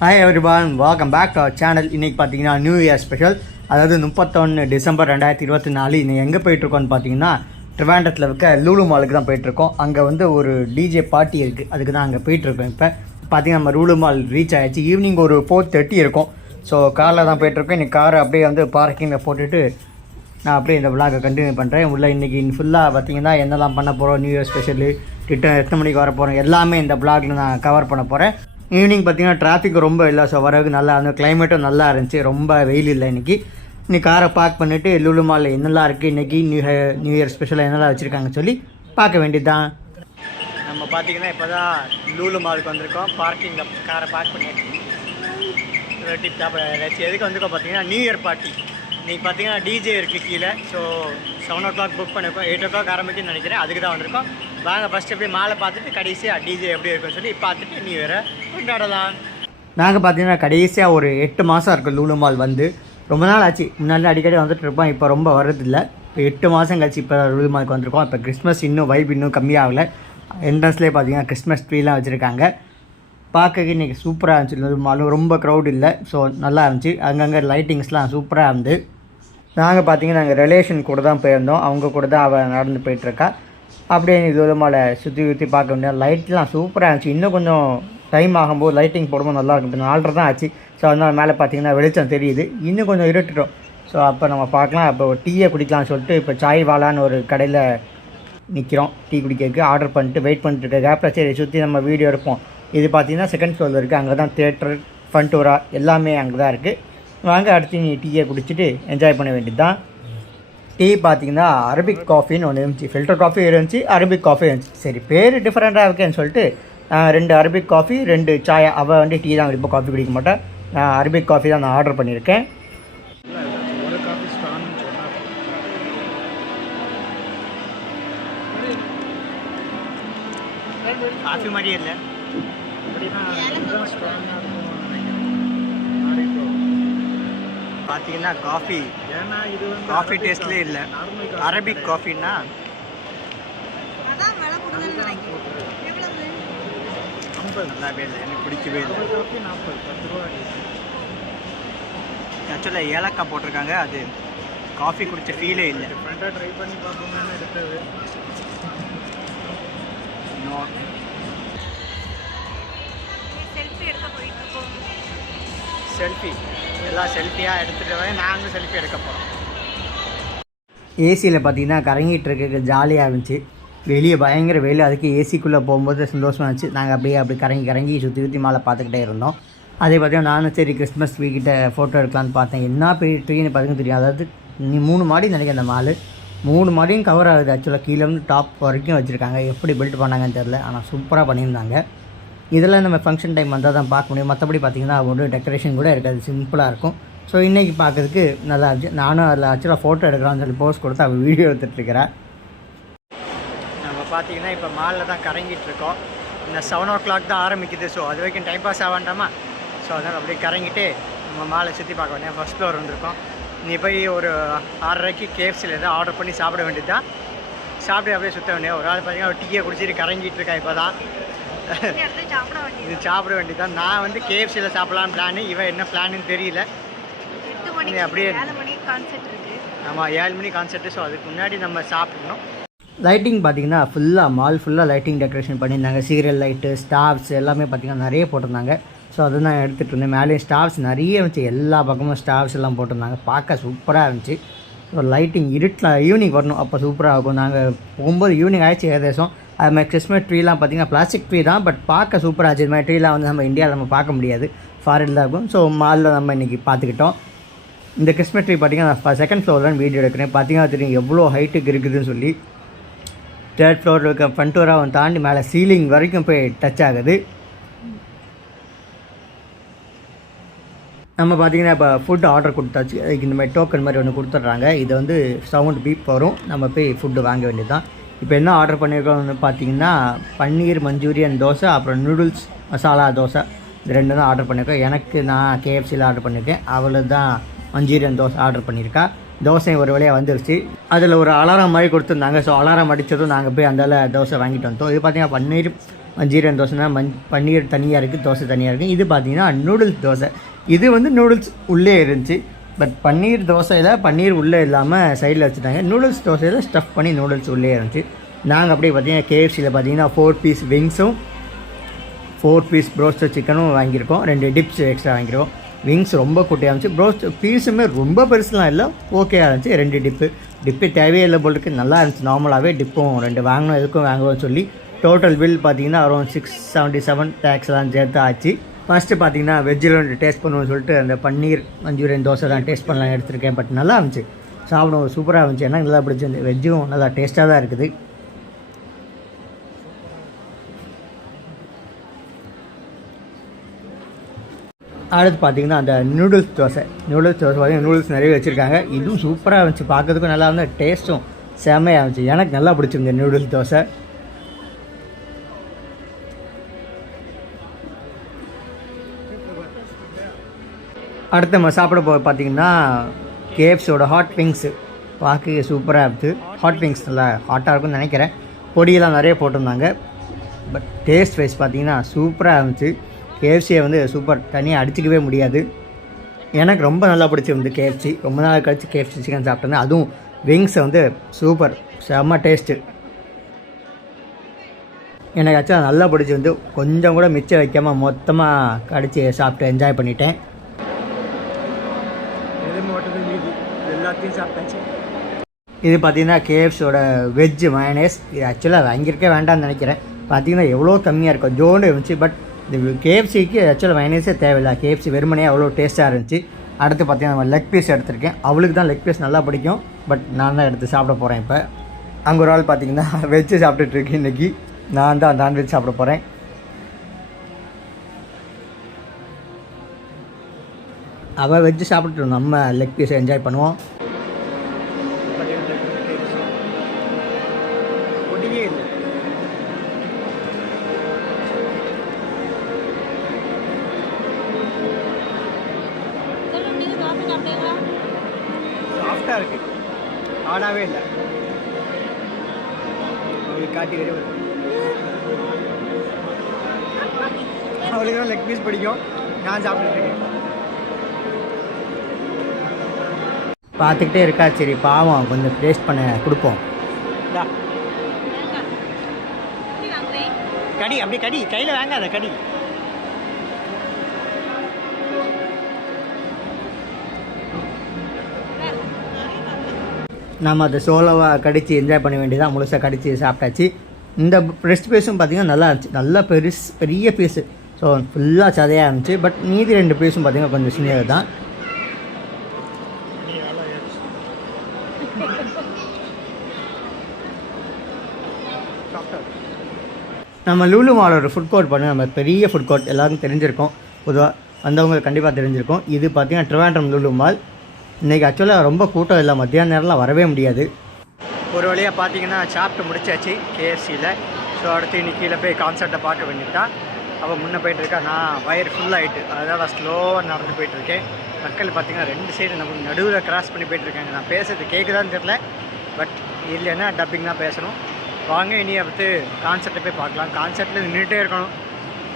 Hi everyone, welcome back to our channel. இன்றைக்கி பார்த்தீங்கன்னா new year special. அதாவது 31 December 2024. இன்றைக்கி எங்கே போயிட்டுருக்கோன்னு பார்த்தீங்கன்னா ட்ரிவாண்டத்தில் இருக்க லூலு மாலுக்கு தான் போயிட்டுருக்கோம். அங்கே வந்து ஒரு டிஜே பார்ட்டி இருக்குது, அதுக்கு தான் அங்கே போயிட்டுருக்கோம். இப்போ பார்த்தீங்கன்னா நம்ம லூலு மால் ரீச் ஆகிடுச்சு. ஈவினிங் ஒரு 4:30 இருக்கும். ஸோ காரில் தான் போயிட்டுருக்கோம். இன்றைக்கி காரை அப்படியே வந்து பார்க்கிங்கில் போட்டுட்டு நான் அப்படியே இந்த விளாகை கண்டினியூ பண்ணுறேன். உள்ள இன்றைக்கி ஃபுல்லாக பார்த்தீங்கன்னா என்னெல்லாம் பண்ண போகிறோம், நியூ இயர் ஸ்பெஷலு, ரிட்டன் எத்தனை மணிக்கு வர போகிறோம், எல்லாமே இந்த விளாகில் நான் கவர் பண்ண போகிறேன். ஈவினிங் பார்த்தீங்கன்னா டிராஃபிக் ரொம்ப இல்லை. ஸோ வரவுக்கு நல்லா அந்த கிளைமேட்டும் நல்லா இருந்துச்சு, ரொம்ப வெயில் இல்லை இன்றைக்கி காரை பார்க் பண்ணிவிட்டு லூலு மாலில் என்னெல்லாம் இருக்குது, இன்றைக்கி நியூ இயர் ஸ்பெஷலாக என்னெல்லாம் வச்சுருக்காங்கன்னு சொல்லி பார்க்க வேண்டியது தான். நம்ம பார்த்தீங்கன்னா இப்போ தான் லூலு மாலுக்கு வந்திருக்கோம். பார்க்கிங்கில் காரை பார்க் பண்ணியாச்சு. டிப் டாப் எதுக்கு வந்திருக்கோம் பார்த்தீங்கன்னா நியூ இயர் பார்ட்டி. இன்றைக்கி பார்த்தீங்கன்னா டிஜே இருக்குது கீழே. ஸோ 7 o'clock புக் பண்ணியிருக்கோம், 8 o'clock ஆரம்பிக்குன்னு நினைக்கிறேன். அதுக்கு தான் வந்திருக்கோம். வாங்க ஃபஸ்ட்டு எப்படி மாலை பார்த்துட்டு கடைசியாக டிஜே எப்படி இருக்குன்னு சொல்லி பார்த்துட்டு நியூ இயரை கொண்டாடலாம். நாங்கள் பார்த்தீங்கன்னா கடைசியாக ஒரு 8 மாதம் இருக்குது லூலு மால் வந்து. ரொம்ப நாள் ஆச்சு, முன்னாடி அடிக்கடி வந்துட்டு இருப்போம், இப்போ ரொம்ப வர்றதில்லை. இப்போ 8 மாதம் கழிச்சு இப்போ லூலு மாலுக்கு வந்திருக்கோம். இப்போ கிறிஸ்மஸ் இன்னும் வைப் இன்னும் கம்மியாகலை. என்ட்ரன்ஸ்லேயே பார்த்தீங்கன்னா கிறிஸ்மஸ் ட்ரீலாம் வச்சுருக்காங்க. பார்க்க இன்றைக்கி சூப்பராக இருந்துச்சு லூலு மாலும். ரொம்ப க்ரௌட் இல்லை, ஸோ நல்லா இருந்துச்சு. அங்கங்கே லைட்டிங்ஸ்லாம் சூப்பராக இருந்து. நாங்கள் பார்த்தீங்கன்னா நாங்கள் ரிலேஷன் கூட தான் போயிருந்தோம். அவங்க கூட தான் அவள் நடந்து போயிட்டுருக்கா. அப்படியே லூலு மாலை சுற்றி பார்க்க வேண்டிய லைட்லாம் சூப்பராக இருந்துச்சு. இன்னும் கொஞ்சம் டைம் ஆகும்போது லைட்டிங் போடும்போது நல்லாயிருக்கும். இப்போ 4:30 தான் ஆச்சு. ஸோ அதனால் மேலே பார்த்தீங்கன்னா வெளிச்சம் தெரியுது, இன்னும் கொஞ்சம் இருட்டுட்டோம். ஸோ அப்போ நம்ம பார்க்கலாம். அப்போ டீயை குடிக்கலாம்னு சொல்லிட்டு இப்போ சாய் வாலான்னு ஒரு கடையில் நிற்கிறோம். டீ குடிக்கிறதுக்கு ஆர்டர் பண்ணிட்டு வெயிட் பண்ணிட்டு இருக்க கேப்பில் சரி சுற்றி நம்ம வீடியோ எடுப்போம். இது பார்த்தீங்கன்னா செகண்ட் ஃப்ளோரில் இருக்குது. அங்கே தான் தியேட்டர், ஃபன்டூரா எல்லாமே அங்கே தான் இருக்குது. வாங்க அடுத்து நீ டீயை குடிச்சிட்டு என்ஜாய் பண்ண வேண்டியது தான். டீ பார்த்தீங்கன்னா அரபிக் காஃபின்னு ஒன்று இருந்துச்சு. ஃபில்டர் காஃபி இருந்துச்சு, அரபிக் காஃபி இருந்துச்சு. சரி பேர் டிஃப்ரெண்ட்டாக இருக்கேன்னு சொல்லிட்டு 2 அரபிக் காஃபி 2 சாயா. அவள் வந்து டீ தான் குடிப்போம், காஃபி குடிக்க மாட்டேன். நான் அரபிக் காஃபி தான் நான் ஆர்டர் பண்ணியிருக்கேன். காஃபி மாதிரியே இல்லை, பார்த்தீங்கன்னா காஃபி ஏன்னா இது வந்து காஃபி டேஸ்ட்லேயே இல்லை. அரபிக் காஃபின்னா நல்லாவே இல்லை, எனக்கு பிடிக்கவே இல்லை. ஆக்சுவலாக ஏலக்காய் போட்டிருக்காங்க, அது காஃபி குடித்த ஃபீலே இல்லை. ட்ரை பண்ணி பார்ப்போம்னு எடுத்தது. செல்ஃபி எல்லாம் செல்ஃபியாக எடுத்துகிட்டு நாங்கள் செல்ஃபி எடுக்க போகிறோம். ஏசியில் பார்த்தீங்கன்னா கறங்கிட்டு இருக்க ஜாலியாக இருந்துச்சு. வெளியே பயங்கர வெயில், அதுக்கு ஏசிக்குள்ளே போகும்போது சந்தோஷமாக இருந்துச்சு. நாங்கள் அப்படி கறங்கி சுற்றி மாலை பார்த்துக்கிட்டே இருந்தோம். அதே பார்த்தீங்கன்னா நானும் சரி கிறிஸ்மஸ் ட்ரீ கிட்ட ஃபோட்டோ எடுக்கலான்னு பார்த்தேன். என்ன பெரிய ட்ரீன்னு பார்த்துக்க தெரியும். அதாவது 3 மாடி நினைக்கிறேன் அந்த மால். 3 மாடியும் கவர் ஆகுது. ஆக்சுவலாக கீழே வந்து டாப் வரைக்கும் வச்சுருக்காங்க. எப்படி பில்ட் பண்ணாங்கன்னு தெரில, ஆனால் சூப்பராக பண்ணியிருந்தாங்க. இதெல்லாம் நம்ம ஃபங்க்ஷன் டைம் வந்தால் தான் பார்க்க முடியும். மற்றபடி பார்த்திங்கன்னா ஒரு டெக்கரேஷன் கூட இருக்காது, சிம்பிளாக இருக்கும். ஸோ இன்றைக்கி பார்க்குறதுக்கு நல்லா இருந்துச்சு. நானும் அதில் ஆக்சுவலாக ஃபோட்டோ எடுக்கலாம்னு சொல்லி போஸ்ட் கொடுத்து அவள் வீடியோ எடுத்துகிட்ருக்கிறேன். நம்ம பார்த்திங்கன்னா இப்போ மாலில் தான் கறங்கிட்டுருக்கோம். இந்த 7 o'clock தான் ஆரம்பிக்குது. ஸோ அது வரைக்கும் டைம் பாஸ் ஆகாண்டாமா. ஸோ அதனால் அப்படியே கறங்கிட்டு நம்ம மாலை சுற்றி பார்க்க வேண்டிய ஃபஸ்ட் ஃப்ளோர் வந்திருக்கோம். நீ போய் ஒரு 6:30 KFCயில் தான் ஆர்டர் பண்ணி சாப்பிட வேண்டியது தான். சாப்பிட்டு அப்படியே சுற்ற வேண்டிய ஒரு ஆள் பார்த்திங்கன்னா ஒரு டீயை குடிச்சிட்டு கறங்கிட்டு இருக்கா. இப்போ தான் இது சாப்பிட வேண்டியதுதான். நான் வந்து KFCயில் சாப்பிடலாம் பிளான். இவன் என்ன பிளான்னு தெரியல. அப்படியே ஆமாம் 7 மணி கான்செர்ட்டு. ஸோ அதுக்கு முன்னாடி நம்ம சாப்பிடணும். லைட்டிங் பார்த்திங்கன்னா ஃபுல்லாக மால் ஃபுல்லாக லைட்டிங் டெக்கரேஷன் பண்ணியிருந்தாங்க. சீரியல் லைட்டு, ஸ்டார்ஸ் எல்லாமே பார்த்திங்கன்னா நிறைய போட்டிருந்தாங்க. ஸோ அதை நான் எடுத்துகிட்டு இருந்தேன். மேலேயும் ஸ்டார்ஸ் நிறைய இருந்துச்சு, எல்லா பக்கமும் ஸ்டார்ஸ் எல்லாம் போட்டிருந்தாங்க. பார்க்க சூப்பராக இருந்துச்சு. ஸோ லைட்டிங் இருட்டில் ஈவினிங் வரணும், அப்போ சூப்பராக இருக்கும். நாங்கள் போகும்போது ஈவினிங் ஆயிடுச்சு ஏகதேசம். அது மாதிரி கிறிஸ்மஸ் ட்ரீலாம் பார்த்திங்கன்னா பிளாஸ்டிக் ட்ரீ தான், பட் பார்க்க சூப்பராக ஆச்சு. இது மாதிரி ட்ரீலாம் வந்து நம்ம இந்தியாவில் நம்ம பார்க்க முடியாது, ஃபாரினில் தான் இருக்கும். ஸோ மாலில் நம்ம இன்றைக்கி பார்த்துக்கிட்டோம். இந்த கிறிஸ்மஸ் ட்ரீ பார்த்திங்கன்னா நான் செகண்ட் ஃப்ளோரில் வீடியோ எடுக்கிறேன். பார்த்திங்கன்னா தெரியும் எவ்வளோ ஹைட்டுக்கு இருக்குதுன்னு சொல்லி. 3rd ஃப்ளோரில் இருக்க ஃபன்டூராவை தாண்டி மேலே சீலிங் வரைக்கும் போய் டச் ஆகுது. நம்ம பார்த்திங்கன்னா இப்போ ஃபுட்டு ஆர்டர் கொடுத்தாச்சு. அதுக்கு இந்த மாதிரி டோக்கன் மாதிரி ஒன்று கொடுத்துட்றாங்க. இது வந்து சவுண்ட் பீப் வரும், நம்ம போய் ஃபுட்டு வாங்க வேண்டியது தான். இப்போ என்ன ஆர்டர் பண்ணியிருக்கோம்னு பார்த்தீங்கன்னா பன்னீர் மஞ்சூரியன் தோசை, அப்புறம் நூடுல்ஸ் மசாலா தோசை, இது 2 தான் ஆர்டர் பண்ணியிருக்கோம். எனக்கு நான் KFCயில் ஆர்டர் பண்ணியிருக்கேன், அவளுக்கு தான் மஞ்சூரியன் தோசை ஆர்டர் பண்ணியிருக்கா. தோசை ஒரு வழியாக வந்துருச்சு. அதில் ஒரு அலாரம் மாதிரி கொடுத்துருந்தாங்க. ஸோ அலாரம் அடித்ததும் நாங்கள் போய் அந்த தோசை வாங்கிட்டு வந்தோம். இது பார்த்திங்கன்னா பன்னீர் மஞ்சூரியன் தோசைனா பன்னீர் தனியாக இருக்குது, தோசை தனியாக இருக்குது. இது பார்த்தீங்கன்னா நூடுல்ஸ் தோசை. இது வந்து நூடுல்ஸ் உள்ளே இருந்துச்சு, பட் பன்னீர் தோசையில் பன்னீர் உள்ளே இல்லாமல் சைடில் வச்சுட்டாங்க. நூடுல்ஸ் தோசையில் ஸ்டஃப் பண்ணி நூடுல்ஸ் உள்ளே இருந்துச்சு. நாங்கள் அப்படியே பார்த்தீங்கன்னா கேஎஃப்சியில் பார்த்தீங்கன்னா 4 பீஸ் விங்ஸும் 4 பீஸ் ப்ரோஸ்டர் சிக்கனும் வாங்கியிருக்கோம். 2 டிப்ஸ் எக்ஸ்ட்ரா வாங்கியிருக்கோம். விங்ஸ் ரொம்ப குட்டியாக இருந்துச்சு, ப்ரோஸ்ட் பீஸுமே ரொம்ப பெருசுலாம் இல்லை, ஓகேயாக இருந்துச்சு. 2 டிப்பு தேவையே இல்லை போலுக்கு, நல்லா இருந்துச்சு. நார்மலாகவே டிப்பும் 2 வாங்கணும், எதுக்கும் வாங்குவோம்னு சொல்லி டோட்டல் பில் பார்த்தீங்கன்னா அரௌண்ட் 677 டேக்ஸ்லாம் சேர்த்து ஆச்சு. ஃபஸ்ட்டு பார்த்தீங்கன்னா வெஜ்ஜில் டேஸ்ட் பண்ணுவோம்னு சொல்லிட்டு அந்த பன்னீர் மஞ்சூரியன் தோசை தான் டேஸ்ட் பண்ணலாம் எடுத்திருக்கேன். பட் நல்லா இருந்துச்சு, சாப்பிடும் சூப்பராக இருந்துச்சு. எனக்கு நல்லா பிடிச்சிருந்து. வெஜ்ஜும் நல்லா டேஸ்ட்டாக தான் இருக்குது. அடுத்து பார்த்தீங்கன்னா அந்த நூடுல்ஸ் தோசை பார்த்தீங்கன்னா நூடுல்ஸ் நிறைய வச்சுருக்காங்க. இதுவும் சூப்பராக இருந்துச்சு, பார்க்கறதுக்கும் நல்லா இருந்தது, டேஸ்ட்டும் செம்மையாக இருந்துச்சு. எனக்கு நல்லா பிடிச்சிருந்த நூடுல்ஸ் தோசை. அடுத்து நம்ம சாப்பிட பார்த்தீங்கன்னா கேஎஃப்சியோட ஹாட் விங்ஸு பார்க்க சூப்பராக இருந்துச்சு. ஹாட் விங்ஸ் நல்லா ஹாட்டாக இருக்கும்னு நினைக்கிறேன். பொடியெல்லாம் நிறைய போட்டிருந்தாங்க. பட் டேஸ்ட் வைஸ் பார்த்தீங்கன்னா சூப்பராக இருந்துச்சு. கேஎஃப்சியை வந்து சூப்பர், தனியாக அடிச்சிக்கவே முடியாது. எனக்கு ரொம்ப நல்லா பிடிச்சிருந்து கேஎஃப்சி. ரொம்ப நாள் கழிச்சு கேஎஃப்சி சிக்கன் சாப்பிட்டேன். அதுவும் விங்ஸை வந்து சூப்பர், செம்ம டேஸ்ட்டு. எனக்கு ஆக்சுவலாக நல்லா பிடிச்சிருந்து. கொஞ்சம் கூட மிச்சம் வைக்காமல் மொத்தமாக கடிச்சு சாப்பிட்டு என்ஜாய் பண்ணிட்டேன். எல்லாத்தையும் சாப்பிட்டாச்சு. இது பார்த்தீங்கன்னா கேஎஃப்சியோட வெஜ் மயனேஸ். இது ஆக்சுவலாக வாங்கியிருக்கே வேண்டாம்னு நினைக்கிறேன். பார்த்தீங்கன்னா எவ்வளோ கம்மியாக இருக்கும், ஜோண்டு இருந்துச்சு. பட் இந்த கேஎஃப்சிக்கு ஆக்சுவலாக மைனஸே தேவையில்லை. கேஎஃப்சி வெறுமனே அவ்வளோ டேஸ்ட்டாக இருந்துச்சு. அடுத்து பார்த்தீங்கன்னா நம்ம லெக் பீஸ் எடுத்திருக்கேன். அவளுக்கு தான் லெக் பீஸ் நல்லா பிடிக்கும், பட் நான் தான் எடுத்து சாப்பிட போகிறேன். இப்போ அங்கே ஒரு ஆள் பார்த்தீங்கன்னா வெஜ்ஜு சாப்பிட்டுட்ருக்கு. இன்றைக்கி நான் தான் நான்வெஜ் சாப்பிட போகிறேன். அவள் வெஜ்ஜு சாப்பிட்டு நம்ம லெக் பீஸை என்ஜாய் பண்ணுவோம். சாஃப்டாக இருக்குது, ஆடாவே இல்லை. அவளுக்கு காட்டி வருவது, அவளுக்கு தான் லெக் பீஸ் பிடிக்கும். நான் சாப்பிட்டுருக்கேன், பார்த்துக்கிட்டே இருக்கா. சரி பாவம், கொஞ்சம் டேஸ்ட் பண்ண கொடுப்போம். கடி அப்படி கடி, கையில் வாங்காத கடி. நம்ம அதை சோலோவாக கடித்து என்ஜாய் பண்ண வேண்டியதான். முழுசாக கடித்து சாப்பிட்டாச்சு. இந்த பிரெஸ்ட் பீஸும் பார்த்திங்கன்னா நல்லா இருந்துச்சு, நல்லா பெரிய பீஸு. ஸோ ஃபுல்லாக சதையாக இருந்துச்சு. பட் மீதி 2 பீஸும் பார்த்திங்கன்னா கொஞ்சம் சின்னது தான். நம்ம லூலு மாலோட ஃபுட் கோர்ட் பண்ண நம்ம பெரிய ஃபுட் கோர்ட் எல்லாருக்கும் தெரிஞ்சிருக்கோம். பொதுவாக வந்தவங்களுக்கு கண்டிப்பாக தெரிஞ்சிருக்கும். இது பார்த்திங்கன்னா ட்ரிவாண்ட்ரம் லூலு மால். இன்றைக்கி ஆக்சுவலாக ரொம்ப கூட்டம் இல்லை, மத்தியான நேரம்லாம் வரவே முடியாது. ஒரு வழியாக பார்த்தீங்கன்னா சாப்பிட்டு முடிச்சாச்சு கேஎஃப்சியில். ஸோ அடுத்து இன்னைக்கு கீழே போய் கான்சர்ட்டை பார்க்க வேண்டியதான். அவள் முன்னே போயிட்டுருக்கா, நான் வயர் ஃபுல்லாகிட்டு, அதனால் ஸ்லோவாக நடந்து போயிட்டுருக்கேன். மக்கள் பார்த்திங்கன்னா 2 சைடு நம்ம நடுவில் கிராஸ் பண்ணி போயிட்டுருக்காங்க. நான் பேசுறது கேட்குதான்னு தெரில, பட் இல்லைன்னா டப்பிங் தான் பேசணும். வாங்க இனி அடுத்து கான்சர்ட்டை போய் பார்க்கலாம். கான்சர்ட்டில் நின்றுட்டே இருக்கணும்.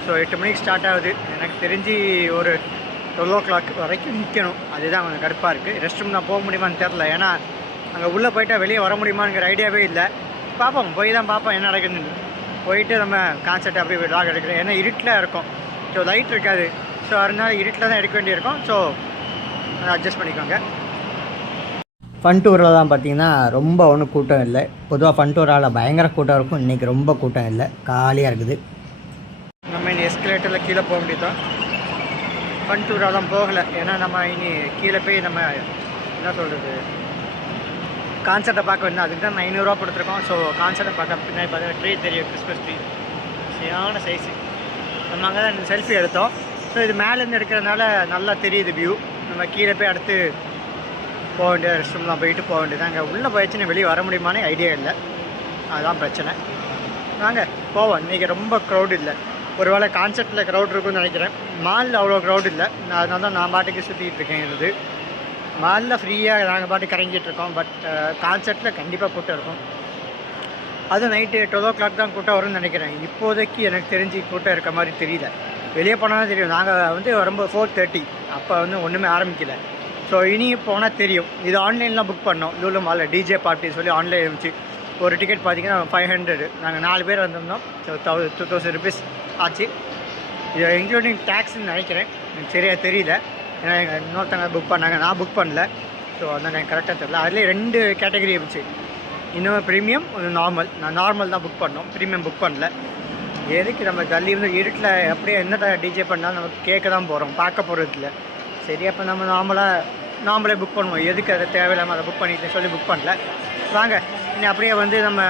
ஸோ 8 மணிக்கு ஸ்டார்ட் ஆகுது. எனக்கு தெரிஞ்சு ஒரு 12 o'clock வரைக்கும் நிற்கணும். அதுதான் கொஞ்சம் கடுப்பாக இருக்குது. ரெஸ்ட் ரூம் நான் போக முடியுமான்னு தெரில, ஏன்னா அங்கே உள்ளே போயிட்டால் வெளியே வர முடியுமாங்கிற ஐடியாவே இல்லை. பார்ப்போம், போய் தான் பார்ப்போம் என்ன நடக்குதுன்னு. போயிட்டு நம்ம கான்சர்ட் அப்படியே விடாக எடுக்கிறோம். ஏன்னா இருட்டில் இருக்கும், ஸோ லைட் இருக்காது. ஸோ அதனால இருட்டில் தான் எடுக்க வேண்டியிருக்கும். ஸோ அட்ஜஸ்ட் பண்ணிக்கோங்க. ஃபன் டூரில் தான் பார்த்தீங்கன்னா ரொம்ப ஒன்றும் கூட்டம் இல்லை. பொதுவாக ஃபன் டூரால் பயங்கர கூட்டம் இருக்கும். இன்றைக்கி ரொம்ப கூட்டம் இல்லை, காலியாக இருக்குது. நம்ம இனி எஸ்கலேட்டரில் கீழே போக வேண்டியதான். ஃபன் டூராலாம் போகலை, ஏன்னா நம்ம இனி கீழே போய் நம்ம என்ன சொல்கிறது கான்சர்ட்டை பார்க்க வேண்டாம். அதுக்கு தான் 900 ரூபா கொடுத்துருக்கோம். ஸோ கான்சர்ட்டை பார்க்க பின்னாடி பார்த்தீங்கன்னா ட்ரீ தெரியும், கிறிஸ்மஸ் ட்ரீ சரியான சைஸு. நம்ம அங்கே தான் செல்ஃபி எடுத்தோம். ஸோ இது மேலேருந்து எடுக்கிறதுனால நல்லா தெரியுது வியூ. நம்ம கீழே போய் அடுத்து போக வேண்டிய ரெஸ்ட் ரூம்லாம் போயிட்டு போக வேண்டியது. அங்கே உள்ளே போயிடுச்சுன்னு வெளியே வர முடியுமானே ஐடியா இல்லை, அதுதான் பிரச்சனை. நாங்கள் போவோம். இன்றைக்கி ரொம்ப க்ரௌட் இல்லை. ஒரு வேளை கான்சர்ட்டில் க்ரௌட் இருக்குன்னு நினைக்கிறேன். மாலில் அவ்வளோ க்ரௌட் இல்லை. அதனால தான் நான் பாட்டுக்கு சுற்றிக்கிட்டு இருக்கேன். இது மாலில் ஃப்ரீயாக நாங்கள் பாட்டுக்கு இறங்கிட்டு இருக்கோம். பட் கான்சர்ட்டில் கண்டிப்பாக கூட்டம் இருக்கும். அதுவும் நைட்டு 12 தான் கூட்டம் வரும்னு நினைக்கிறேன். இப்போதைக்கு எனக்கு தெரிஞ்சு கூட்டம் இருக்க மாதிரி தெரியல. வெளியே போனால் தான் தெரியும். நாங்கள் வந்து ரொம்ப 4:30 அப்போ வந்து ஒன்றுமே ஆரம்பிக்கல. ஸோ இனி போனால் தெரியும். இது ஆன்லைன்லாம் புக் பண்ணோம். லூலு மாலில் டிஜே பார்ட்டின்னு சொல்லி ஆன்லைன் இருந்துச்சு. ஒரு டிக்கெட் பார்த்தீங்கன்னா 500. நாங்கள் 4 பேர் வந்திருந்தோம். ஸோ 2000 ருபீஸ் ஆச்சு. இது இன்க்ளூடிங் டேக்ஸ்ன்னு நினைக்கிறேன். எனக்கு சரியாக தெரியல. ஏன்னா எங்கள் இன்னொருத்தங்க புக் பண்ணாங்க, நான் புக் பண்ணல. ஸோ அதான் எனக்கு கரெக்டாக தெரியல. அதிலே 2 கேட்டகரி இருந்துச்சு. இன்னும் ப்ரீமியம், ஒன்று நார்மல். நான் நார்மல் தான் புக் பண்ணோம், ப்ரீமியம் புக் பண்ணல. எதுக்கு நம்ம தள்ளி வந்து இருட்டில் அப்படியே என்னடா டிஜே பண்ணாலும் நமக்கு கேட்க தான் போகிறோம், பார்க்க போகிறது இல்லை. சரி, அப்போ நம்ம நார்மலே புக் பண்ணுவோம். எதுக்கு அதை தேவையில்லாமல் அதை புக் பண்ணிட்டு சொல்லி புக் பண்ணல. வாங்க இனி அப்படியே வந்து நம்ம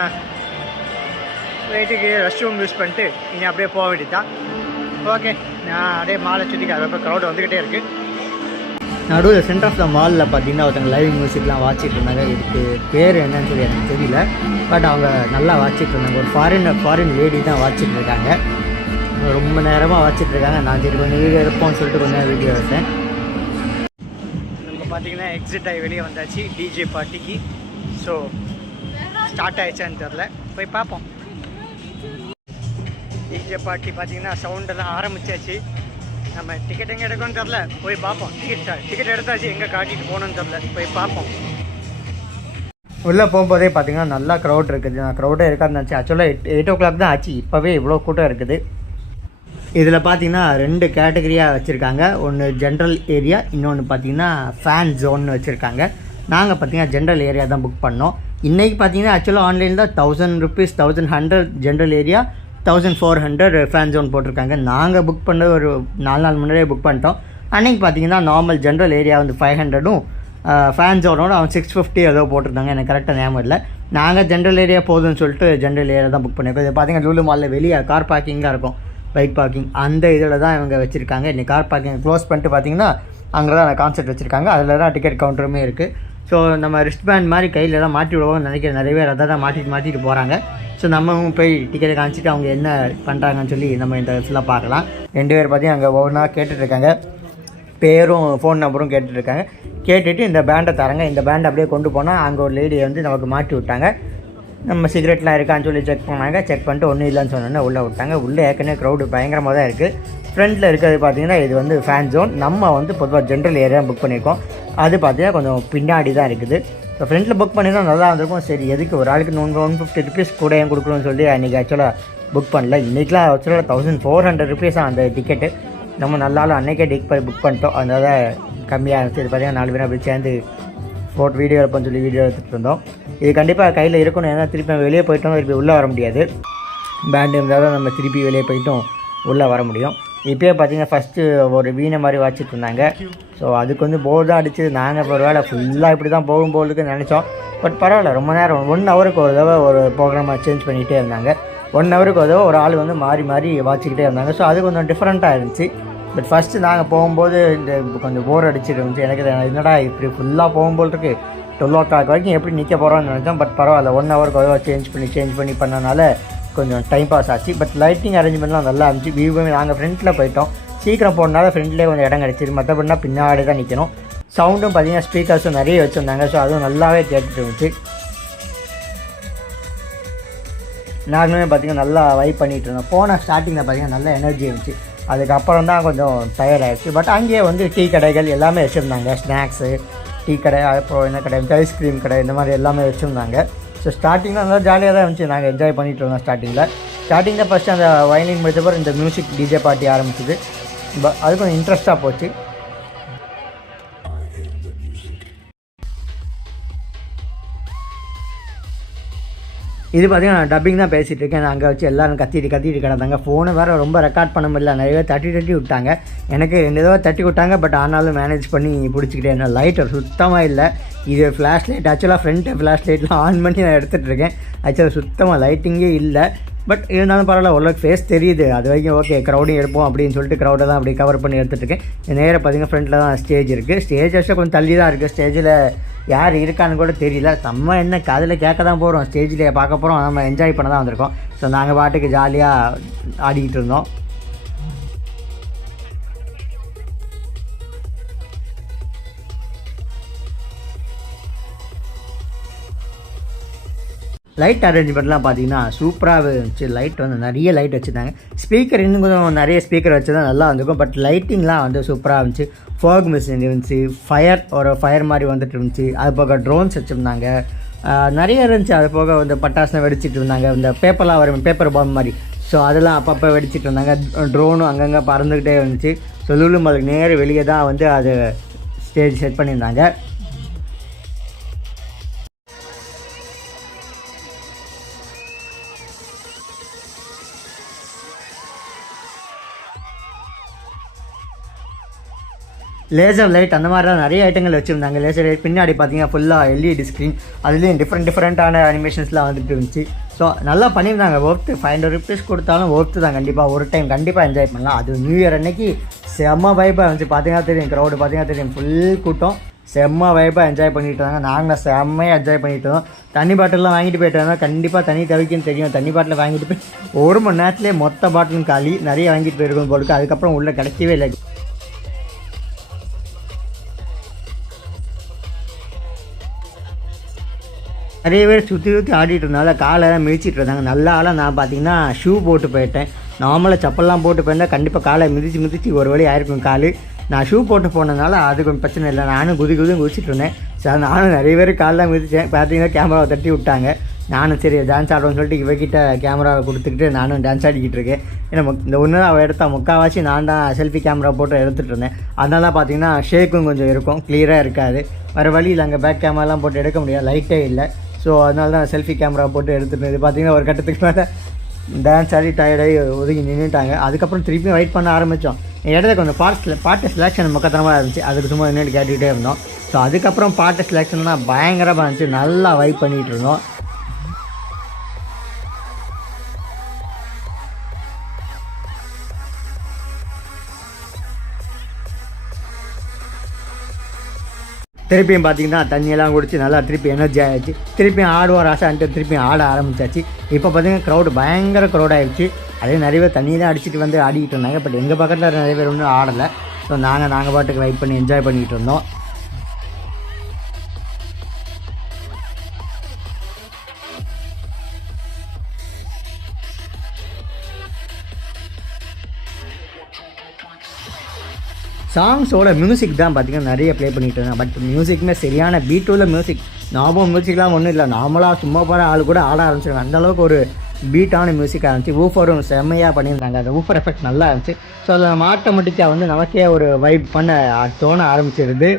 வீட்டுக்கு ரெஸ்ட் ரூம் யூஸ் பண்ணிட்டு இனி அப்படியே போக வேண்டியது தான். ஓகே, நான் அப்படியே மாலை சுற்றிக்க அதுக்கப்புறம் க்ரௌட் வந்துக்கிட்டே இருக்குது. நடுவில் சென்டர் ஆஃப் த மாலில் பார்த்தீங்கன்னா ஒருத்தங்க லைவ் மியூசிக்லாம் வாட்சிட்டு இருந்தாங்க. இதுக்கு பேர் என்னன்னு சொல்லி எனக்கு தெரியல. பட் அவங்க நல்லா வாட்சிட்டு இருந்தாங்க. ஒரு ஃபாரின் லேடி தான் வாட்சிட்டு இருக்காங்க. ரொம்ப நேரமாக வாட்சிட்டு இருக்காங்க. நான் சரி கொஞ்சம் வீடியோ எடுப்போம்னு சொல்லிட்டு கொஞ்சம் வீடியோ எடுத்தேன். நம்ம பார்த்தீங்கன்னா எக்ஸிட் ஆகி வெளியே வந்தாச்சு டிஜே பார்ட்டிக்கு. ஸோ ஸ்டார்ட் ஆகிடுச்சான்னு தெரில, போய் பார்ப்போம். டிஜே பார்ட்டி பார்த்தீங்கன்னா சவுண்டெல்லாம் ஆரம்பிச்சாச்சு. நம்ம டிக்கெட் எங்கே எடுக்கணும்னு தெரில, போய் பார்ப்போம். டிக்கெட் எடுத்தாச்சு, எங்கே காட்டிட்டு போகணுன்னு தெரில, போய் பார்ப்போம். உள்ளே போகும்போதே பார்த்தீங்கன்னா நல்லா க்ரௌட் இருக்குது. நான் க்ரௌடே இருக்காதுன்னு நினச்சேன். ஆக்சுவலாக 8 o'clock தான் ஆச்சு, இப்போவே இவ்வளோ கூட்டம் இருக்குது. இதில் பார்த்தீங்கன்னா 2 கேட்டகரியாக வச்சுருக்காங்க. ஒன்று ஜென்ரல் ஏரியா, இன்னொன்று பார்த்தீங்கன்னா ஃபேன் ஜோன்னு வச்சுருக்காங்க. நாங்கள் பார்த்தீங்கன்னா ஜென்ரல் ஏரியா தான் புக் பண்ணோம். இன்றைக்கி பார்த்தீங்கன்னா ஆக்சுவலாக ஆன்லைனில் தான் 1000 rupees 1100 general area, 1400 fan zone போட்டிருக்காங்க. நாங்கள் புக் பண்ணது ஒரு 4 நாள் முன்னாடியே புக் பண்ணிட்டோம். அன்றைக்கி பார்த்தீங்கன்னா நார்மல் ஜென்ரல் ஏரியா வந்து 500ம் ஃபேன் ஜோனோட அவன் 650 ஏதோ போட்டிருந்தாங்க. எனக்கு கரெக்டாக ஞாபகம் இல்லை. நாங்கள் ஜென்ரல் ஏரியா போதும்னு சொல்லிட்டு ஜென்ரல் ஏரியா தான் புக் பண்ணியிருக்கோம். இது பார்த்தீங்கன்னா லூலு மாலில் வெளியே கார் பார்க்கிங்காக இருக்கும், பைக் பார்க்கிங். அந்த இதில் தான் இவங்க வச்சுருக்காங்க. இன்றைக்கி கார் பார்க்கிங் க்ளோஸ் பண்ணிட்டு பார்த்தீங்கன்னா அங்கே தான் கான்செப்ட் வச்சுருக்காங்க. அதில் தான் டிக்கெட் கவுண்டருமே இருக்குது. ஸோ நம்ம ரிஸ்ட் பேண்ட் மாதிரி கையில் தான் மாட்டி விடுவோம்னு நினைக்கிறேன். நிறைய பேர் அதை தான் மாட்டிட்டு போகிறாங்க. ஸோ நம்மவும் போய் டிக்கெட்டை காமிச்சிட்டு அவங்க என்ன பண்ணுறாங்கன்னு சொல்லி நம்ம இந்த ஃபுல்லாக பார்க்கலாம். 2 பேர் பார்த்தீங்கன்னா அங்கே ஒவ்வொன்றா கேட்டுட்ருக்காங்க. பேரும் ஃபோன் நம்பரும் கேட்டுட்ருக்காங்க. கேட்டுட்டு இந்த பேண்டை தராங்க. இந்த பேண்டை அப்படியே கொண்டு போனால் அங்கே ஒரு லேடியை வந்து நமக்கு மாட்டி விட்டாங்க. நம்ம சிகரெட்லாம் இருக்கான்னு சொல்லி செக் பண்ணாங்க. செக் பண்ணிட்டு ஒன்றும் இல்லைன்னு சொன்னோன்னே உள்ளே விட்டாங்க. உள்ளே ஏற்கனவே க்ரௌடு பயங்கரமாக தான் இருக்குது. ஃப்ரண்ட்டில் இருக்கிறது பார்த்தீங்கன்னா இது வந்து ஃபேன் ஜோன். நம்ம வந்து பொதுவாக ஜென்ரல் ஏரியா புக் பண்ணியிருக்கோம். அது பார்த்தீங்கன்னா கொஞ்சம் பின்னாடி தான் இருக்குது. ஸோ ஃப்ரெண்டில் புக் பண்ணி தான் நல்லா வந்திருக்கும். சரி, எதுக்கு ஒரு ஆளுக்கு 150 ருபீஸ் கூட ஏன் கொடுக்கணும்னு சொல்லி அன்றைக்கி ஆக்சுவலாக புக் பண்ணல. இன்றைக்கெலாம் ஆக்சுவலாக 1400 ருபீஸ் தான் அந்த டிக்கெட்டு. நம்ம நல்லாலும் அன்றைக்கே புக் பண்ணிட்டோம். அதனால கம்மியாக இருந்துச்சு. இது பார்த்தீங்கன்னா 4 பேரும் அப்படி சேர்ந்து வீடியோ எடுப்போம்னு சொல்லி வீடியோ எடுத்துகிட்டு இருந்தோம். இது கண்டிப்பாக கையில் இருக்கணும். ஏன்னா திருப்பி நம்ம வெளியே போயிட்டோம், திருப்பி உள்ளே வர முடியாது. பேண்டு இருந்தால் தான் நம்ம திருப்பி வெளியே போயிட்டோம் உள்ளே வர முடியும். இப்போயே பார்த்தீங்கன்னா ஃபஸ்ட்டு ஒரு வீணை மாதிரி வச்சுட்டு இருந்தாங்க. ஸோ அதுக்கு வந்து போர் தான் அடிச்சு. நாங்கள் ஒரு வேளை ஃபுல்லாக இப்படி தான் போகும்போதுக்குன்னு நினச்சோம். பட் பரவாயில்ல, ரொம்ப நேரம் 1 ஹவருக்கு ஒரு தடவை ஒரு ப்ரோக்ராமை சேஞ்ச் பண்ணிகிட்டே இருந்தாங்க. 1 ஹவருக்கு ஒரு தடவை ஒரு ஆள் வந்து மாறி மாறி வாட்சிக்கிட்டே இருந்தாங்க. ஸோ அது கொஞ்சம் டிஃப்ரெண்ட்டாக இருந்துச்சு. பட் ஃபஸ்ட்டு நாங்கள் போகும்போது இந்த கொஞ்சம் போர் அடிச்சுட்டு இருந்துச்சு. எனக்கு என்னடா இப்படி ஃபுல்லாக போகும்போது இருக்குது 12 o'clock வரைக்கும் எப்படி நிற்க போகிறோம்னு நினச்சோம். பட் பரவாயில்ல, 1 ஹவருக்கு ஒரு சேஞ்ச் பண்ணி பண்ணனால கொஞ்சம் டைம் பாஸ் ஆச்சு. பட் லைட்டிங் அரேஞ்ச்மெண்ட்லாம் நல்லா இருந்துச்சு. வியூவுமே நாங்கள் ஃப்ரண்ட்டில் போயிட்டோம். சீக்கிரம் போனால ஃப்ரண்ட்லேயே கொஞ்சம் இடம் கிடச்சிது. மற்றபடினா பின்னாடி தான் நிற்கணும். சவுண்டும் பார்த்தீங்கன்னா ஸ்பீக்கர்ஸும் நிறைய வச்சுருந்தாங்க. ஸோ அதுவும் நல்லாவே கேட்டுட்டு இருந்துச்சு. நாங்களுமே பார்த்திங்கன்னா நல்லா வைப் பண்ணிகிட்டு இருந்தோம். போன ஸ்டார்டிங்கில் பார்த்திங்கன்னா நல்ல எனர்ஜி இருந்துச்சு. அதுக்கப்புறம் தான் கொஞ்சம் டயர்ட் ஆகிடுச்சு. பட் அங்கேயே வந்து டீ கடைகள் எல்லாமே வச்சுருந்தாங்க. ஸ்நாக்ஸு, டீ கடை, அப்புறம் என்ன கடை, ஐஸ்கிரீம் கடை, இந்த மாதிரி எல்லாமே வச்சுருந்தாங்க. ஸோ ஸ்டார்டிங்கில் நல்லா ஜாலியாக தான் இருந்துச்சு. நாங்கள் என்ஜாய் பண்ணிகிட்டு இருந்தோம். ஸ்டார்டிங்கில் ஃபஸ்ட்டு அந்த வயலின் முடிச்சப்பறம் இந்த மியூசிக் டிஜே பார்ட்டி ஆரம்பிச்சிது. அது கொஞ்சம் இன்ட்ரெஸ்ட்டாக போச்சு. இது பார்த்தீங்கன்னா நான் டப்பிங் தான் பேசிகிட்டு இருக்கேன். நான் அங்கே வச்சு எல்லோரும் கத்திட்டு கிடந்தாங்க. ஃபோனை வேறு ரொம்ப ரெக்கார்ட் பண்ண முடியல. நிறைய பேர் தட்டி விட்டாங்க. எனக்கு 2 தடவை தட்டி விட்டாங்க. பட் ஆனாலும் மேனேஜ் பண்ணி பிடிச்சிக்கிட்டே இருந்தேன். லைட்டர் சுத்தமாக இல்லை. இது ஃப்ளாஷ் லைட் ஆக்சுவலாக ஃப்ரண்ட்டு ஃப்ளாஷ் லைட்லாம் ஆன் பண்ணி நான் எடுத்துகிட்டு இருக்கேன். ஆக்சுவலாக சுத்தமாக லைட்டிங்கே இல்லை. பட் இருந்தாலும் பரவாயில்ல, ஓரளவுக்கு ஃபேஸ் தெரியுது. அது வரைக்கும் ஓகே, க்ரௌடையும் எடுப்போம் அப்படின்னு சொல்லிட்டு க்ரௌடை தான் அப்படி கவர் பண்ணி எடுத்துகிட்ருக்கேன். நேராக பார்த்தீங்கன்னா ஃப்ரண்ட்டில் தான் ஸ்டேஜ் இருக்குது. ஸ்டேஜ் ஆக்சுவலாக கொஞ்சம் தள்ளி தான் இருக்குது. ஸ்டேஜில் யார் இருக்கான்னு கூட தெரியல. நம்ம என்ன காதில் கேட்க தான் போகிறோம், ஸ்டேஜில் பார்க்க போகிறோம், நம்ம என்ஜாய் பண்ண தான் வந்திருக்கோம். ஸோ நாங்கள் பாட்டுக்கு ஜாலியாக ஆடிக்கிட்டு இருந்தோம். லைட் அரேஞ்ச்மெண்ட்லாம் பார்த்தீங்கன்னா சூப்பராகவே இருந்துச்சு. லைட் வந்து நிறைய லைட் வச்சுருந்தாங்க. ஸ்பீக்கர் இன்னும் கொஞ்சம் நிறைய ஸ்பீக்கர் வச்சு தான் நல்லா இருந்திருக்கும். பட் லைட்டிங்லாம் வந்து சூப்பராக இருந்துச்சு. ஃபாக் மிஷின் இருந்துச்சு, ஃபயர் மாதிரி வந்துட்டு இருந்துச்சு. அது போக ட்ரோன்ஸ் வச்சுருந்தாங்க, நிறைய இருந்துச்சு. அது போக வந்து பட்டாசுலாம் வெடிச்சிட்டு இருந்தாங்க. இந்த பேப்பர்லாம் வரும், பேப்பர் பாம்பு மாதிரி, ஸோ அதெல்லாம் அப்பப்போ வெடிச்சிட்டு இருந்தாங்க. ட்ரோனும் அங்கங்கே பறந்துக்கிட்டே இருந்துச்சு. ஸோ லுலு மாலுக்கு நேர வெளியே தான் வந்து அது ஸ்டேஜ் செட் பண்ணியிருந்தாங்க. லேசர் லைட் அந்த மாதிரிலாம் நிறைய ஐட்டங்கள் வச்சுருந்தாங்க. லேசர் லைட் பின்னாடி பார்த்தீங்கன்னா ஃபுல்லாக எல்இடி ஸ்க்ரீன், அதுலேயும் டிஃப்ரெண்ட்டான அனிமேஷன்ஸ்லாம் வந்துட்டு இருந்துச்சு. ஸோ நல்லா பண்ணியிருந்தாங்க. ஒர்த்து ₹500 கொடுத்தாலும் ஒர்த்து தான். கண்டிப்பாக ஒரு டைம் கண்டிப்பாக என்ஜாய் பண்ணலாம். அது நியூ இயர் அன்னைக்கு செம்ம வைப்பாக இருந்துச்சு. பார்த்தீங்கன்னா தெரியும், க்ரௌடு பார்த்தீங்கன்னா தெரியும், ஃபுல் கூட்டம். செம்ம வைப்பாக என்ஜாய் பண்ணிட்டு இருந்தாங்க. நாங்கள் செம்மையாக என்ஜாய் பண்ணிட்டு இருந்தோம். தண்ணி பாட்டிலாம் வாங்கிட்டு போயிட்டு வந்தோம். கண்டிப்பாக தண்ணி தவிக்குன்னு தெரியும். தண்ணி பாட்டில் வாங்கிட்டு போய் 1 மணி நேரத்துலேயே மொத்த பாட்டிலும் காலி. நிறைய வாங்கிட்டு போயிருக்கோம் போலுக்கு. அதுக்கப்புறம் உள்ளே கிடைக்கவே இல்லை. நிறைய பேர் சுற்றி ஆடிட்டு இருந்தால காலெல்லாம் மிதிச்சிட்டு இருந்தாங்க. நல்லா நான் பார்த்தீங்கன்னா ஷூ போட்டு போயிட்டேன். நார்மலாக செப்பல்லாம் போட்டு போயிருந்தால் கண்டிப்பாக காலை மிதிச்சு ஒரு வழி ஆயிருக்கும் கால். நான் ஷூ போட்டு போனதுனால அது கொஞ்சம் பிரச்சனை இல்லை. நானும் குதிச்சுட்டு இருந்தேன். சார் நானும் நிறைய பேர் காலெலாம் மிதித்தேன். பார்த்தீங்கன்னா கேமராவை தட்டி விட்டாங்க. நானும் சரி டான்ஸ் ஆடுவோம்னு சொல்லிட்டு இவகிட்ட கேமராவை கொடுத்துக்கிட்டு நானும் டான்ஸ் ஆடிக்கிட்டு இருக்கேன். ஏன்னா இந்த ஒன்று தான் அவள் எடுத்தால் முக்கால்வாசி நான் தான் செல்ஃபி கேமரா போட்டு எடுத்துகிட்டு இருந்தேன். அதனால பார்த்தீங்கன்னா ஷேக்கும் கொஞ்சம் இருக்கும், கிளியராக இருக்காது. வேறு வழியில் அங்கே பேக் கேமராலாம் போட்டு எடுக்க முடியாது, லைட்டே இல்லை. ஸோ அதனால தான் செல்ஃபி கேமரா போட்டு எடுத்துகிட்டு இது பார்த்தீங்கன்னா ஒரு கட்டத்துக்கு மேலே டான்ஸ் ஆடி டயர்டாகி ஒதுங்கி நின்றுட்டாங்க. அதுக்கப்புறம் திருப்பியும் வெயிட் பண்ண ஆரம்பித்தோம். இடத்துல கொஞ்சம் பாட்டு செலெக்ஷன் முக்கத்தனமாக இருந்துச்சு. அதுக்கு சும்மா நின்று கேட்டுக்கிட்டே இருந்தோம். ஸோ அதுக்கப்புறம் பாட்டு செலெக்ஷன்லாம் பயங்கரமாக இருந்துச்சு. நல்லா வைப் பண்ணிகிட்டு இருந்தோம். திருப்பியும் பார்த்தீங்கன்னா தண்ணியெல்லாம் குடிச்சு நல்லா திருப்பி எனர்ஜி ஆகிடுச்சு. திருப்பியும் ஆடுவோம் ராசான்ட்டு திருப்பியும் ஆட ஆரம்பிச்சாச்சு. இப்போ பார்த்தீங்கன்னா க்ரௌடு பயங்கர க்ரௌட் ஆகிடுச்சு. அதே நிறைய பேர் தண்ணியெல்லாம் அடிச்சுட்டு வந்து ஆடிக்கிட்டு இருந்தாங்க. பட் எங்கள் பக்கத்தில் நிறைய பேர் ஒன்றும் ஆடலை. ஸோ நாங்கள் பாட்டுக்கு வெயிட் பண்ணி என்ஜாய் பண்ணிக்கிட்டு இருந்தோம். சாங்ஸோட மியூசிக் தான் பார்த்திங்கன்னா நிறைய ப்ளே பண்ணிகிட்டு இருந்தேன். பட் மியூசிக்குமே சரியான பீட்டுள்ள மியூசிக். நார்மல் மியூசிக்லாம் ஒன்றும் இல்லை. நார்மலாக சும்மா போகிற ஆள் கூட ஆட ஆரம்பிச்சிருக்காங்க. அந்தளவுக்கு ஒரு பீட்டான மியூசிக்காக இருந்துச்சு. ஊஃபரும் செம்மையாக பண்ணியிருந்தாங்க. அந்த ஊஃபர் எஃபெக்ட் நல்லா இருந்துச்சு. ஸோ அதில் ஆட்டோமேட்டிக்காக வந்து நமக்கே ஒரு வைப் பண்ண தோண ஆரம்பிச்சிருது.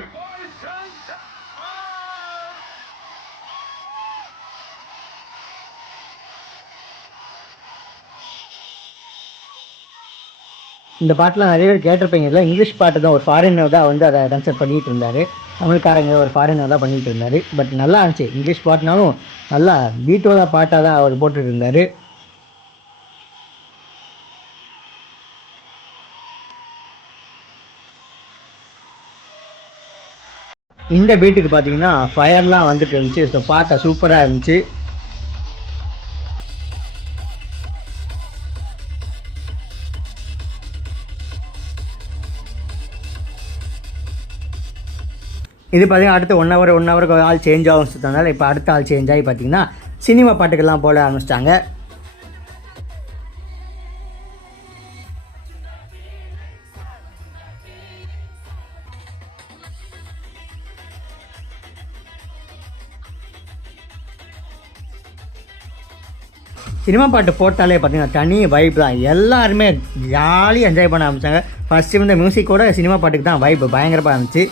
இந்த பாட்டெலாம் நிறைய பேர் கேட்டிருப்பீங்க. இல்லை இங்கிலீஷ் பாட்டு தான். ஒரு ஃபாரினர் தான் வந்து அதை டான்ஸ் பண்ணிகிட்டு இருந்தார். தமிழ்காரங்க ஒரு ஃபாரினர் தான் பண்ணிகிட்டு இருந்தார். பட் நல்லா இருந்துச்சு. இங்கிலீஷ் பாட்டுனாலும் நல்லா பீட்டோட பாட்டாக தான் அவர் போட்டுட்டு இருந்தார். இந்த பீட்டுக்கு பார்த்தீங்கன்னா ஃபயர்லாம் வந்துட்டு இருந்துச்சு. ஸோ பாட்டை சூப்பராக இருந்துச்சு. இது பார்த்திங்கன்னா அடுத்து 1 ஹவருக்கு ஆள் சேஞ்ச் ஆகும்னால இப்போ அடுத்த ஆள் சேஞ்ச் ஆகி பார்த்திங்கன்னா சினிமா பாட்டுக்கெல்லாம் போட ஆரம்பிச்சிட்டாங்க. சினிமா பாட்டு போட்டாலே பார்த்திங்கன்னா தனி வைப் தான். எல்லாருமே ஜாலியாக என்ஜாய் பண்ண ஆரம்பித்தாங்க. ஃபஸ்ட்டு வந்து மியூசிக்கோட சினிமா பாட்டுக்கு தான் வைப் பயங்கரமாக இருந்துச்சு.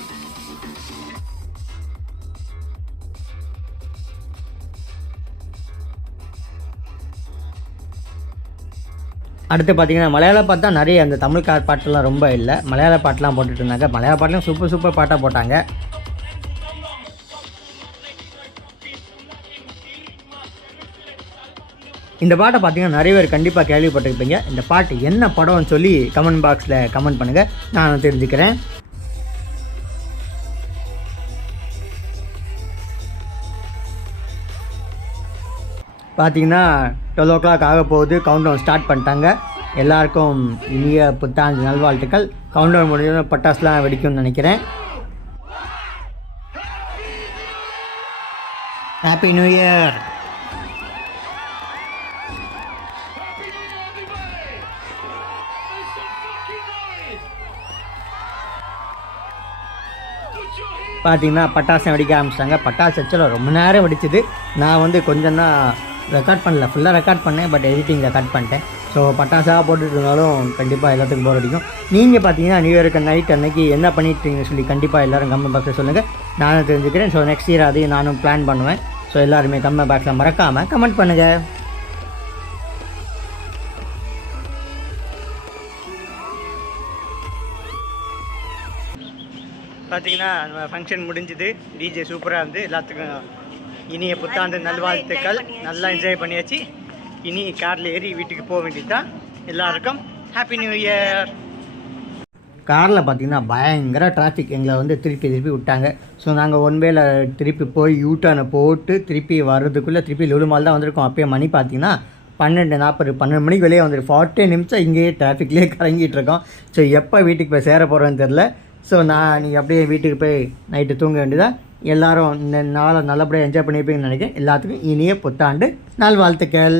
அடுத்து பார்த்திங்கன்னா மலையாள பாட்டு தான் நிறைய. அந்த தமிழ் பாட்டெல்லாம் ரொம்ப இல்லை. மலையாள பாட்டெலாம் போட்டுட்டு இருந்தாங்க. மலையாள பாட்டெலாம் சூப்பர் பாட்டாக போட்டாங்க. இந்த பாட்டை பார்த்திங்கன்னா நிறைய பேர் கண்டிப்பாக கேள்விப்பட்டிருப்பீங்க. இந்த பாட்டு என்ன படம்னு சொல்லி கமெண்ட் பாக்ஸில் கமெண்ட் பண்ணுங்கள், நான் தெரிஞ்சுக்கிறேன். பார்த்திங்கன்னா 12 o'clock ஆக போகுது. கவுண்டவுன் ஸ்டார்ட் பண்ணிட்டாங்க. எல்லாருக்கும் இனிய புத்தாண்டு நல்வாழ்த்துக்கள். கவுண்டவுன் முடிஞ்சதும் பட்டாசுலாம் வெடிக்கும்னு நினைக்கிறேன். Happy new year. பார்த்தீங்கன்னா பட்டாசு வெடிக்க ஆரம்பிச்சிட்டாங்க. பட்டாசு ஆக்சுவலாக ரொம்ப நேரம் வெடிச்சது. நான் வந்து கொஞ்சம் தான் ரெக்கார்ட் பண்ணல, ஃபுல்லாக ரெக்கார்ட் பண்ணேன், பட் எடிட்டிங்கில் கட் பண்ணிட்டேன். ஸோ பட்டாசாக போட்டுட்டு இருந்தாலும் கண்டிப்பாக எல்லாத்துக்கும் போர் அடிக்கும். நீங்கள் பார்த்தீங்கன்னா நியூ இயருக்கு நைட் அன்னைக்கு என்ன பண்ணிட்டுருக்கீங்கன்னு சொல்லி கண்டிப்பாக எல்லோரும் கமெண்ட் பாக்ஸில் சொல்லுங்கள், நானும் தெரிஞ்சுக்கிறேன். ஸோ நெக்ஸ்ட் இயர் அதையும் நானும் பிளான் பண்ணுவேன். ஸோ எல்லாருமே கமெண்ட் பாக்ஸில் மறக்காமல் கமெண்ட் பண்ணுங்கள். பார்த்தீங்கன்னா நம்ம ஃபங்க்ஷன் முடிஞ்சுது. டிஜே சூப்பராக இருந்து எல்லாத்துக்கும் இனிய புத்தாண்டு நல்வாழ்த்துக்கள். நல்லா என்ஜாய் பண்ணியாச்சு. இனி காரில் ஏறி வீட்டுக்கு போக வேண்டியதுதான். எல்லாருக்கும் ஹாப்பி நியூ இயர். காரில் பார்த்தீங்கன்னா பயங்கர டிராஃபிக். எங்களை வந்து திருப்பி விட்டாங்க. ஸோ நாங்கள் ஒன் வேல திருப்பி போய் யூட்டர்னை போட்டு திருப்பி வர்றதுக்குள்ளே திருப்பி லுலுமால் தான் வந்திருக்கோம். அப்போயே மணி பார்த்தீங்கன்னா 12:40 12 மணிக்கு வெளியே வந்துட்டு 40 நிமிஷம் இங்கேயே டிராஃபிக்லேயே கலங்கிட்டு இருக்கோம். ஸோ எப்போ வீட்டுக்கு போய் சேர போகிறோன்னு தெரில. ஸோ நீங்கள் அப்படியே வீட்டுக்கு போய் நைட்டு தூங்க வேண்டியதாக. எல்லோரும் இந்த நாளை நல்லபடியாக என்ஜாய் பண்ணியிருப்பீங்கன்னு நினைக்கிறேன். எல்லாத்துக்கும் இனிய புத்தாண்டு நல்வாழ்த்துக்கள்.